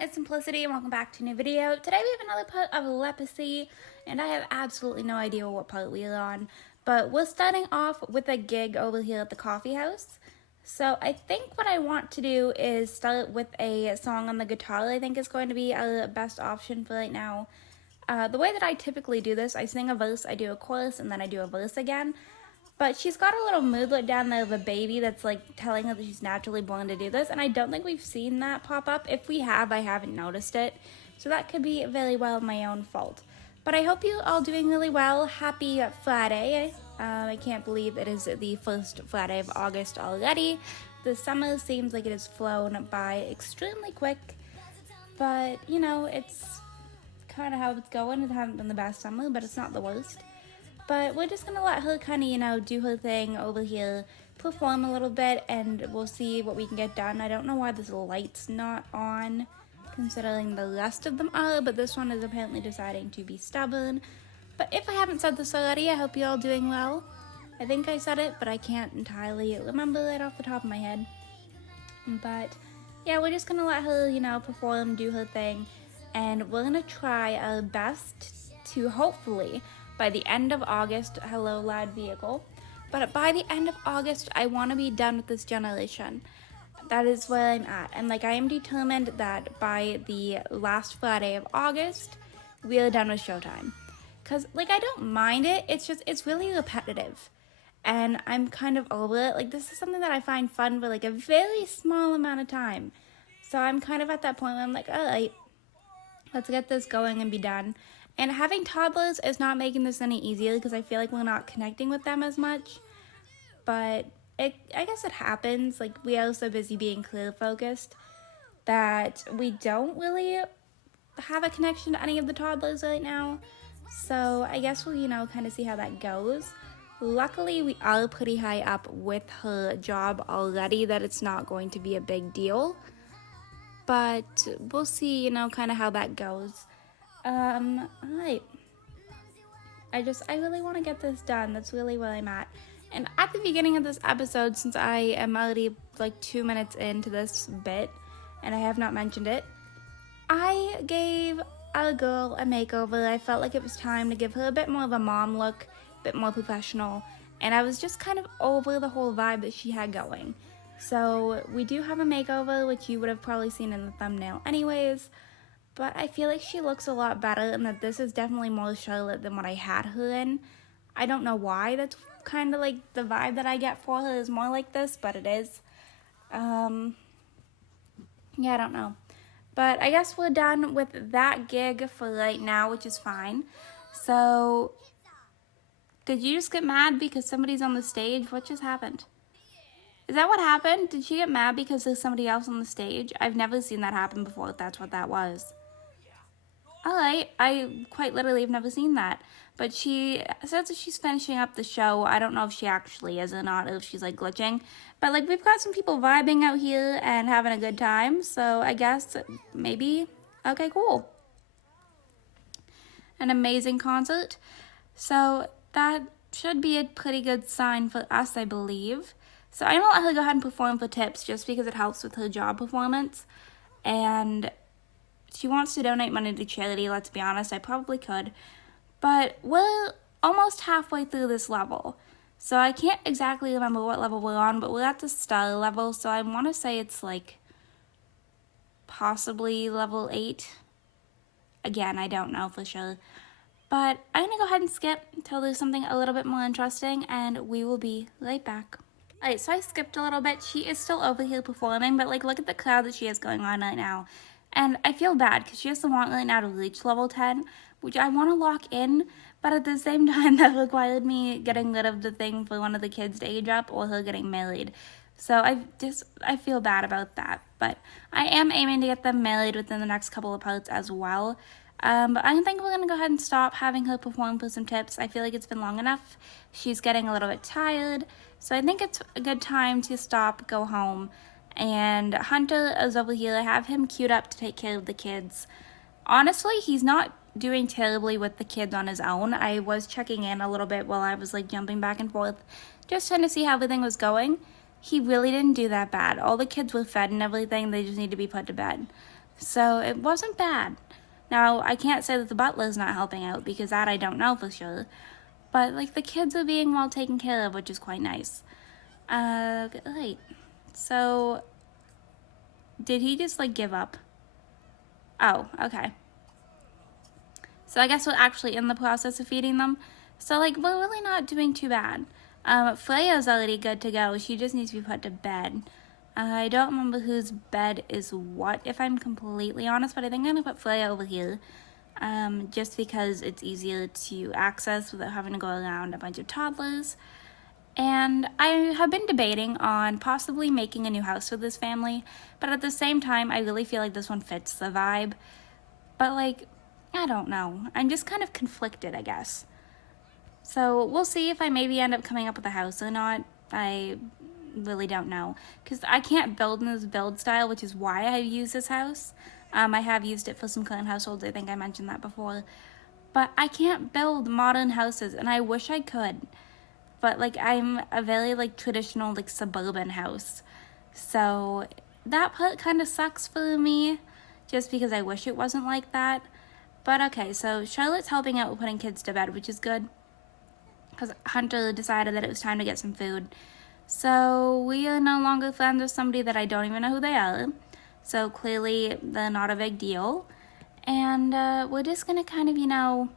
it's Simplicity and welcome back to a new video. Today we have another part of Lepacy, and I have absolutely no idea what part we're on, but we're starting off with a gig over here at the coffee house. So I think what I want to do is start with a song on the guitar. I think is going to be our best option for right now. The way that I typically do this, I sing a verse, I do a chorus, and then I do a verse again. But she's got a little moodlet down there of a baby that's like telling her that she's naturally born to do this. And I don't think we've seen that pop up. If we have, I haven't noticed it. So that could be very well my own fault. But I hope you're all doing really well. Happy Friday. I can't believe it is the first Friday of August already. The summer seems like it has flown by extremely quick. But, you know, it's kind of how it's going. It hasn't been the best summer, but it's not the worst. But we're just going to let her kind of, you know, do her thing over here, perform a little bit, and we'll see what we can get done. I don't know why this light's not on, considering the rest of them are, but this one is apparently deciding to be stubborn. But if I haven't said this already, I hope you're all doing well. I think I said it, but I can't entirely remember it off the top of my head. But, yeah, we're just going to let her, you know, perform, do her thing, and we're going to try our best to hopefully by the end of August, hello loud vehicle, but by the end of August, I want to be done with this generation. That is where I'm at. And like I am determined that by the last Friday of August, we are done with Showtime. Because like I don't mind it, it's really repetitive. And I'm kind of over it. Like this is something that I find fun for like a very small amount of time. So I'm kind of at that point where I'm like, all right, let's get this going and be done. And having toddlers is not making this any easier because I feel like we're not connecting with them as much. But I guess it happens. Like, we are so busy being career-focused that we don't really have a connection to any of the toddlers right now. So I guess we'll, you know, kind of see how that goes. Luckily, we are pretty high up with her job already that it's not going to be a big deal. But we'll see, you know, kind of how that goes. Alright. I really want to get this done. That's really where I'm at. And at the beginning of this episode, since I am already like 2 minutes into this bit, and I have not mentioned it, I gave our girl a makeover. I felt like it was time to give her a bit more of a mom look, a bit more professional, and I was just kind of over the whole vibe that she had going. So we do have a makeover, which you would have probably seen in the thumbnail anyways. But I feel like she looks a lot better and that this is definitely more Charlotte than what I had her in. I don't know why. That's kind of like the vibe that I get for her is more like this, but it is. Yeah, I don't know. But I guess we're done with that gig for right now, which is fine. So, did you just get mad because somebody's on the stage? What just happened? Is that what happened? Did she get mad because there's somebody else on the stage? I've never seen that happen before, if that's what that was. Alright, I quite literally have never seen that. But she says that she's finishing up the show. I don't know if she actually is or not, or if she's like glitching. But like we've got some people vibing out here and having a good time. So I guess maybe, okay, cool. An amazing concert. So that should be a pretty good sign for us, I believe. So I'm going to let her go ahead and perform for tips just because it helps with her job performance. And she wants to donate money to charity, let's be honest. I probably could. But we're almost halfway through this level. So I can't exactly remember what level we're on, but we're at the star level. So I want to say it's like possibly level 8. Again, I don't know for sure. But I'm going to go ahead and skip until there's something a little bit more interesting, and we will be right back. Alright, so I skipped a little bit. She is still over here performing, but like look at the crowd that she has going on right now. And I feel bad because she has to want right now to reach level 10, which I want to lock in, but at the same time that required me getting rid of the thing for one of the kids to age up or her getting married. So I feel bad about that, but I am aiming to get them married within the next couple of parts as well. But I think we're going to go ahead and stop having her perform for some tips. I feel like it's been long enough. She's getting a little bit tired, so I think it's a good time to stop, go home. And Hunter is over here. I have him queued up to take care of the kids. Honestly, he's not doing terribly with the kids on his own. I was checking in a little bit while I was like jumping back and forth, just trying to see how everything was going. He really didn't do that bad. All the kids were fed and everything. They just need to be put to bed. So it wasn't bad. Now, I can't say that the butler's not helping out because that I don't know for sure. But, like, the kids are being well taken care of, which is quite nice. Right. So, did he just, like, give up? Oh, okay. So I guess we're actually in the process of feeding them. So, like, we're really not doing too bad. Freya's already good to go. She just needs to be put to bed. I don't remember whose bed is what, if I'm completely honest, but I think I'm going to put Freya over here. Just because it's easier to access without having to go around a bunch of toddlers. And I have been debating on possibly making a new house for this family, but at the same time, I really feel like this one fits the vibe. But, like, I don't know. I'm just kind of conflicted, I guess. So we'll see if I maybe end up coming up with a house or not. I really don't know. Because I can't build in this build style, which is why I use this house. I have used it for some current households. I think I mentioned that before. But I can't build modern houses, and I wish I could. But, like, I'm a very, like, traditional, like, suburban house. So that part kind of sucks for me, just because I wish it wasn't like that. But, okay, so Charlotte's helping out with putting kids to bed, which is good. Because Hunter decided that it was time to get some food. So we are no longer friends with somebody that I don't even know who they are. So clearly they're not a big deal. And we're just going to kind of, you know,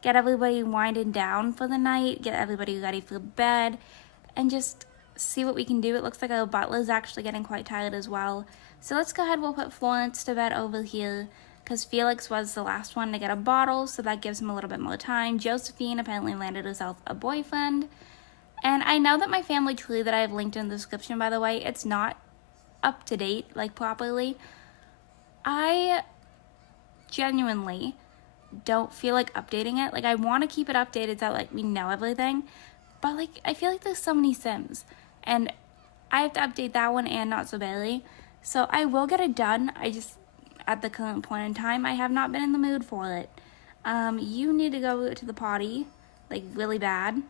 get everybody winding down for the night, get everybody ready for bed, and just see what we can do. It looks like our butler's actually getting quite tired as well. So let's go ahead, we'll put Florence to bed over here, because Felix was the last one to get a bottle, so that gives him a little bit more time. Josephine apparently landed herself a boyfriend. And I know that my family tree that I have linked in the description, by the way, it's not up to date, like, properly. I genuinely don't feel like updating it. Like, I want to keep it updated so, like, we know everything. But, like, I feel like there's so many Sims. And I have to update that one and Not So Barely. So I will get it done. I just, at the current point in time, I have not been in the mood for it. You need to go to the potty, like, really bad.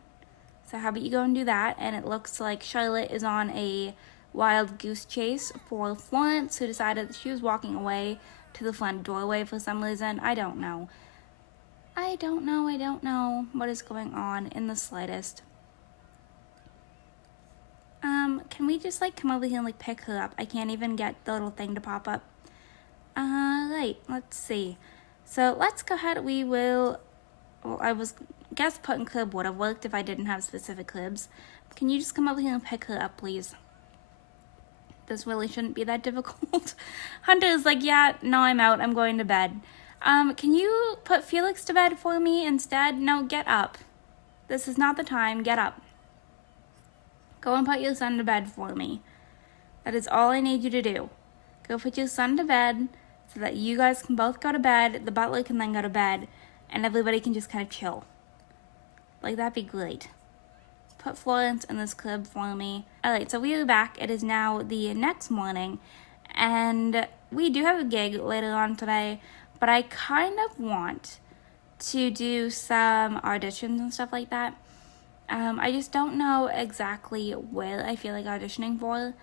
So how about you go and do that? And it looks like Charlotte is on a wild goose chase for Florence, who decided that she was walking away to the front doorway for some reason. I don't know. I don't know what is going on in the slightest. Can we just, like, come over here and, like, pick her up? I can't even get the little thing to pop up. Right, let's see. So let's go ahead, we will, well, I guess putting crib would have worked if I didn't have specific cribs. Can you just come over here and pick her up, please? This really shouldn't be that difficult. Hunter's like, yeah, no, I'm out, I'm going to bed. Can you put Felix to bed for me instead? No, get up. This is not the time, get up. Go and put your son to bed for me. That is all I need you to do. Go put your son to bed so that you guys can both go to bed, the butler can then go to bed, and everybody can just kind of chill. Like, that'd be great. Put Florence in this crib for me. Alright, so we are back. It is now the next morning, and we do have a gig later on today, but I kind of want to do some auditions and stuff like that. I just don't know exactly where I feel like auditioning for.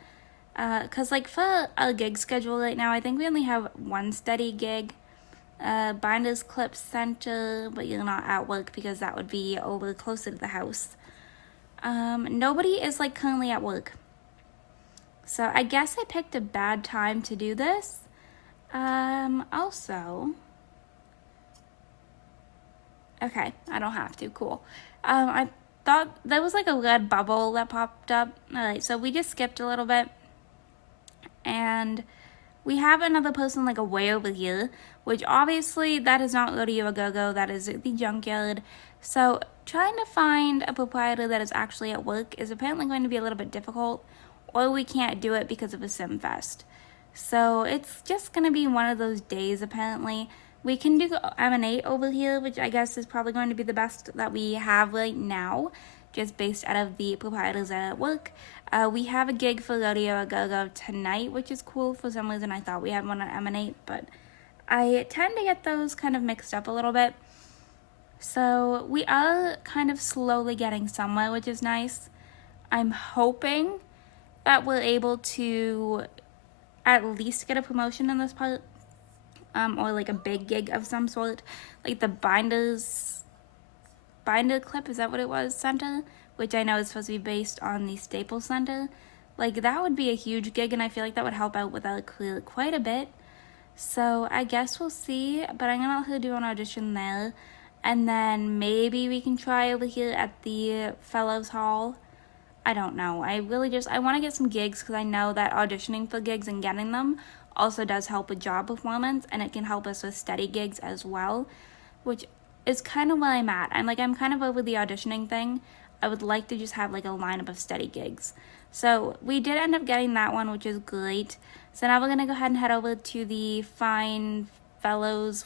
Because, like, for our gig schedule right now, I think we only have one steady gig. Binders Clip Center, but you're not at work because that would be over closer to the house. Nobody is, like, currently at work. So I guess I picked a bad time to do this. Also, okay, I don't have to, cool. I thought there was, like, a red bubble that popped up. Alright, so we just skipped a little bit. And we have another person, like, away over here, which obviously that is not Rodeo A Go-Go, that is the junkyard. So trying to find a proprietor that is actually at work is apparently going to be a little bit difficult, or we can't do it because of a sim fest. So it's just going to be one of those days, apparently. We can do M&A over here, which I guess is probably going to be the best that we have right now, just based out of the proprietors at work. We have a gig for Rodeo A Go-Go tonight, which is cool. For some reason, I thought we had one at M&A, but I tend to get those kind of mixed up a little bit. So we are kind of slowly getting somewhere, which is nice. I'm hoping that we're able to at least get a promotion in this part, or like a big gig of some sort, like the binder clip, is that what it was, center, which I know is supposed to be based on the Staples Center. Like, that would be a huge gig, and I feel like that would help out with acrylic quite a bit. So I guess we'll see, but I'm gonna let her do an audition there, and then maybe we can try over here at the Fellows Hall. I don't know. I want to get some gigs, because I know that auditioning for gigs and getting them also does help with job performance, and it can help us with steady gigs as well, which is kind of where I'm at. I'm kind of over the auditioning thing. I would like to just have like a lineup of steady gigs. So we did end up getting that one, which is great. So now we're going to go ahead and head over to the Fine Fellows,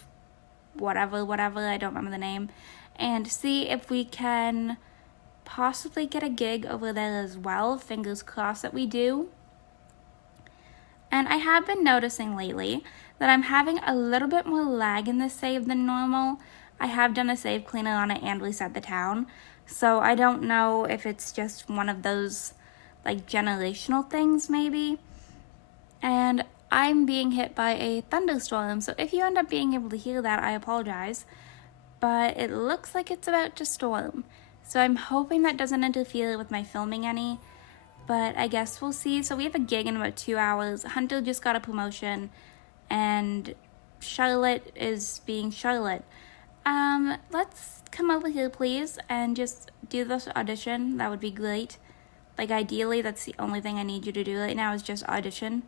whatever, I don't remember the name, and see if we can possibly get a gig over there as well. Fingers crossed that we do. And I have been noticing lately that I'm having a little bit more lag in this save than normal. I have done a save cleaner on it and reset the town, so I don't know if it's just one of those like generational things maybe. And I'm being hit by a thunderstorm, so if you end up being able to hear that, I apologize, but it looks like it's about to storm. So I'm hoping that doesn't interfere with my filming any, but I guess we'll see. So we have a gig in about 2 hours. Hunter just got a promotion, and Charlotte is being Charlotte. Let's come over here, please, and just do this audition. That would be great. Like, ideally, that's the only thing I need you to do right now is just audition.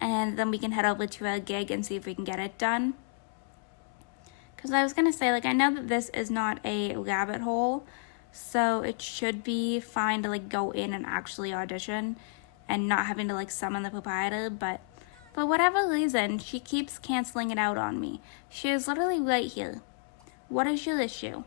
And then we can head over to our gig and see if we can get it done. Because I was going to say, like, I know that this is not a rabbit hole, so it should be fine to, like, go in and actually audition and not having to, like, summon the proprietor, but for whatever reason, she keeps canceling it out on me. She is literally right here. What is your issue?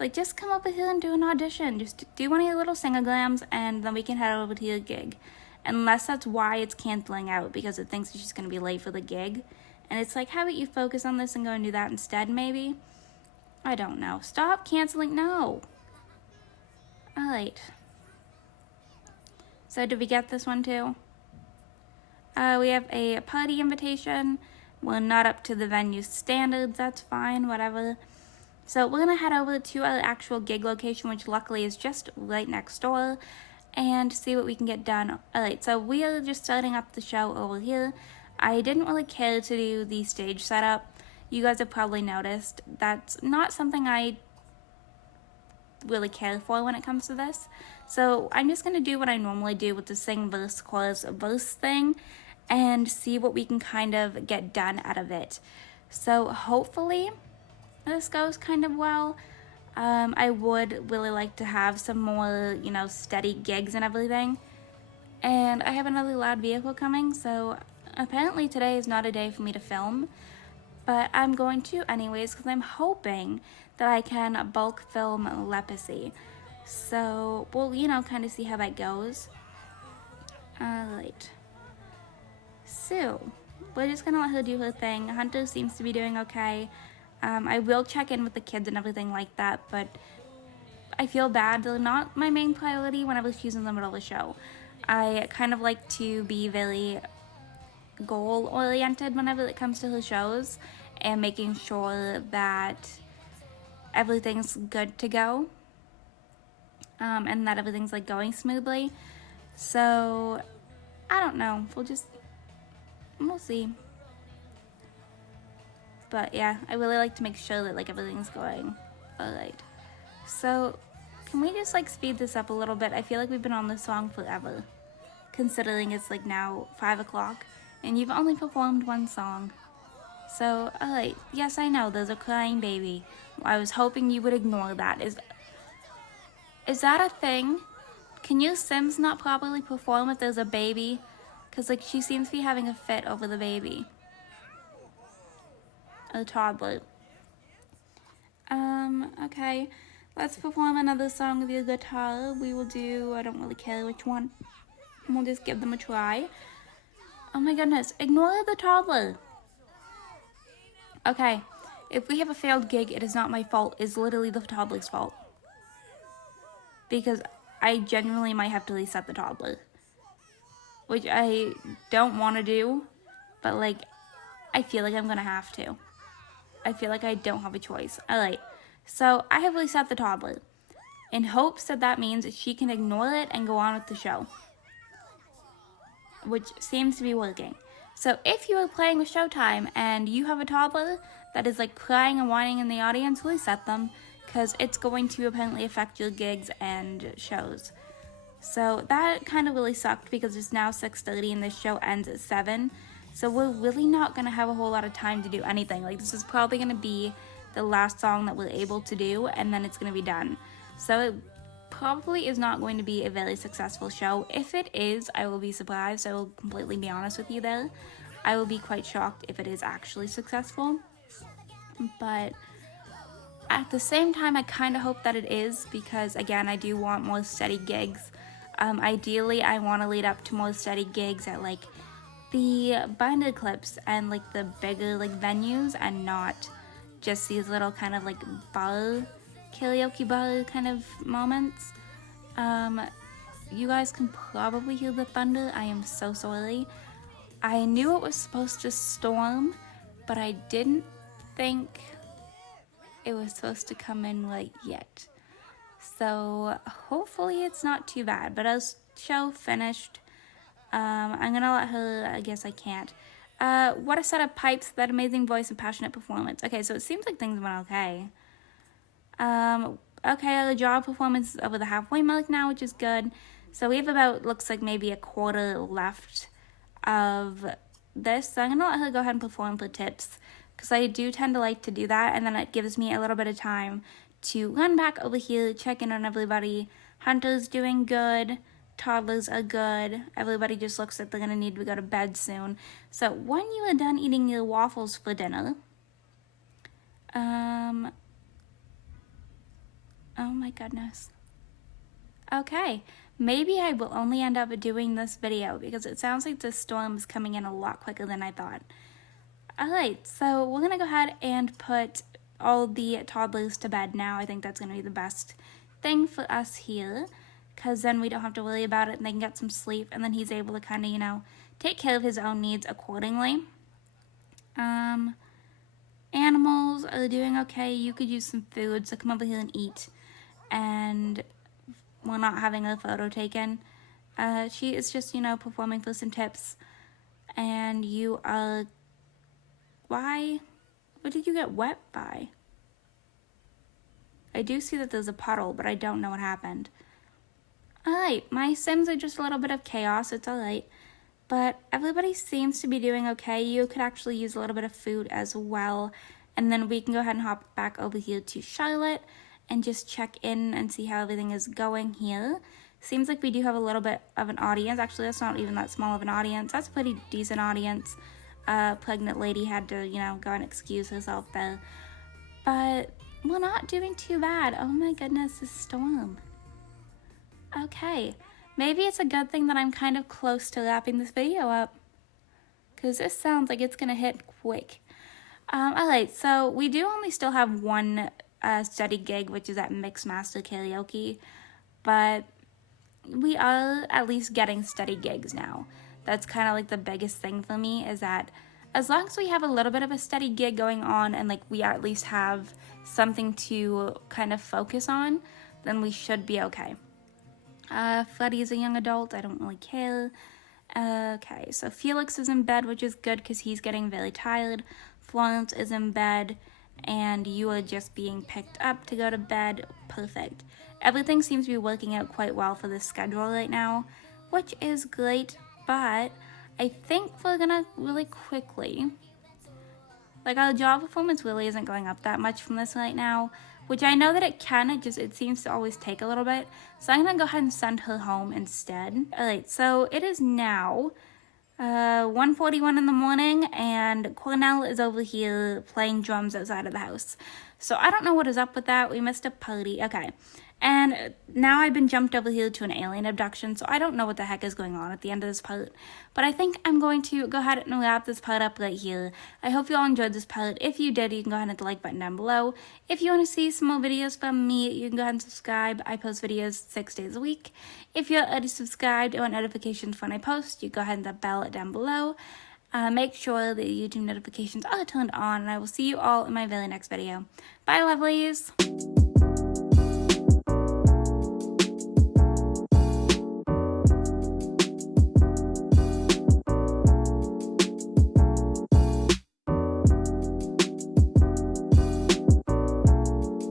Like, just come over here and do an audition. Just do one of your little singograms, and then we can head over to your gig. Unless that's why it's canceling out, because it thinks it's just going to be late for the gig. And it's like, how about you focus on this and go and do that instead, maybe? I don't know. Stop canceling. No. Alright. So, did we get this one too? We have a party invitation. We're not up to the venue standards. That's fine, whatever. So, we're going to head over to our actual gig location, which luckily is just right next door, and see what we can get done. Alright, so we are just starting up the show over here. I didn't really care to do the stage setup. You guys have probably noticed that's not something I really care for when it comes to this. So I'm just going to do what I normally do with the sing verse chorus verse thing and see what we can kind of get done out of it. So hopefully this goes kind of well. I would really like to have some more, steady gigs and everything. And I have another loud vehicle coming, so apparently today is not a day for me to film. But I'm going to anyways, because I'm hoping that I can bulk film Lepacy. So we'll, kind of see how that goes. Alright. So, we're just going to let her do her thing. Hunter seems to be doing okay. I will check in with the kids and everything like that, but I feel bad. They're not my main priority whenever she's in the middle of the show. I kind of like to be very goal-oriented whenever it comes to her shows and making sure that everything's good to go and that everything's like going smoothly. So, I don't know. We'll see. But yeah, I really like to make sure that like everything's going alright. So, can we just like speed this up a little bit? I feel like we've been on this song forever, considering it's like now 5 o'clock and you've only performed one song. So, alright, yes, I know, there's a crying baby. I was hoping you would ignore that. Is that a thing? Can your Sims not properly perform if there's a baby? Because like she seems to be having a fit over the baby. A toddler. Okay. Let's perform another song with your guitar. We will do, I don't really care which one. We'll just give them a try. Oh my goodness, ignore the toddler. Okay, if we have a failed gig, it is not my fault. It's literally the toddler's fault. Because I genuinely might have to reset the toddler. which I don't want to do, but like, I feel like I'm gonna have to. I feel like I don't have a choice. Alright, so I have reset the toddler in hopes that that means she can ignore it and go on with the show, which seems to be working. So if you are playing with Showtime and you have a toddler that is like crying and whining in the audience, reset them, because it's going to apparently affect your gigs and shows. So that kind of really sucked because it's now 6:30 and this show ends at 7. So we're really not going to have a whole lot of time to do anything. Like, this is probably going to be the last song that we're able to do, and then it's going to be done. So it probably is not going to be a very successful show. If it is, I will be surprised. I will completely be honest with you there. I will be quite shocked if it is actually successful. But at the same time, I kind of hope that it is, because again, I do want more steady gigs. Ideally, I want to lead up to more steady gigs at like the binder clips and like the bigger like venues, and not just these little kind of like bar, karaoke bar kind of moments. You guys can probably hear the thunder. I am so sorry. I knew it was supposed to storm, but I didn't think it was supposed to come in like yet. So hopefully it's not too bad. But as show finished, I'm gonna let her, I guess I can't. What a set of pipes, that amazing voice and passionate performance. Okay, so it seems like things went okay. Okay, the job performance is over the halfway mark now, which is good. So we have about, looks like maybe a quarter left of this. So I'm gonna let her go ahead and perform for tips, because I do tend to like to do that, and then it gives me a little bit of time to run back over here, check in on everybody. Hunter's doing good. Toddlers are good. Everybody just looks like they're gonna need to go to bed soon. So when you are done eating your waffles for dinner, oh my goodness. Okay, maybe I will only end up doing this video because it sounds like the storm is coming in a lot quicker than I thought. Alright, so we're gonna go ahead and put all the toddlers to bed now. I think that's gonna be the best thing for us here, because then we don't have to worry about it and they can get some sleep, and then he's able to kind of, you know, take care of his own needs accordingly. Animals are doing okay. You could use some food, so come over here and eat. And we're not having a photo taken. She is just, you know, performing for some tips. And you are... Why? What did you get wet by? I do see that there's a puddle, but I don't know what happened. Alright, my Sims are just a little bit of chaos. It's alright. But everybody seems to be doing okay. You could actually use a little bit of food as well. And then we can go ahead and hop back over here to Charlotte and just check in and see how everything is going here. Seems like we do have a little bit of an audience. Actually, that's not even that small of an audience. That's a pretty decent audience. Pregnant lady had to, you know, go and excuse herself there. But we're not doing too bad. Oh my goodness, this storm. Okay. Maybe it's a good thing that I'm kind of close to wrapping this video up, because this sounds like it's going to hit quick. Alright, so we do only still have one steady gig, which is at Mixmaster Karaoke, but we are at least getting steady gigs now. That's kind of like the biggest thing for me, is that as long as we have a little bit of a steady gig going on and like we at least have something to kind of focus on, then we should be okay. Freddie is a young adult. I don't really care. Okay, so Felix is in bed, which is good because he's getting very tired. Florence is in bed, and you are just being picked up to go to bed. Perfect. Everything seems to be working out quite well for this schedule right now, which is great, but I think we're gonna really quickly... Like, our job performance really isn't going up that much from this right now, which I know that it can, it seems to always take a little bit. So I'm going to go ahead and send her home instead. Alright, so it is now 1:41 in the morning, and Cornell is over here playing drums outside of the house. So I don't know what is up with that. We missed a party. Okay. And now I've been jumped over here to an alien abduction, so I don't know what the heck is going on at the end of this part. But I think I'm going to go ahead and wrap this part up right here. I hope you all enjoyed this part. If you did, you can go ahead and hit the like button down below. If you want to see some more videos from me, you can go ahead and subscribe. I post videos 6 days a week. If you're already subscribed and want notifications when I post, you go ahead and hit the bell down below. Make sure that YouTube notifications are turned on, and I will see you all in my very next video. Bye, lovelies!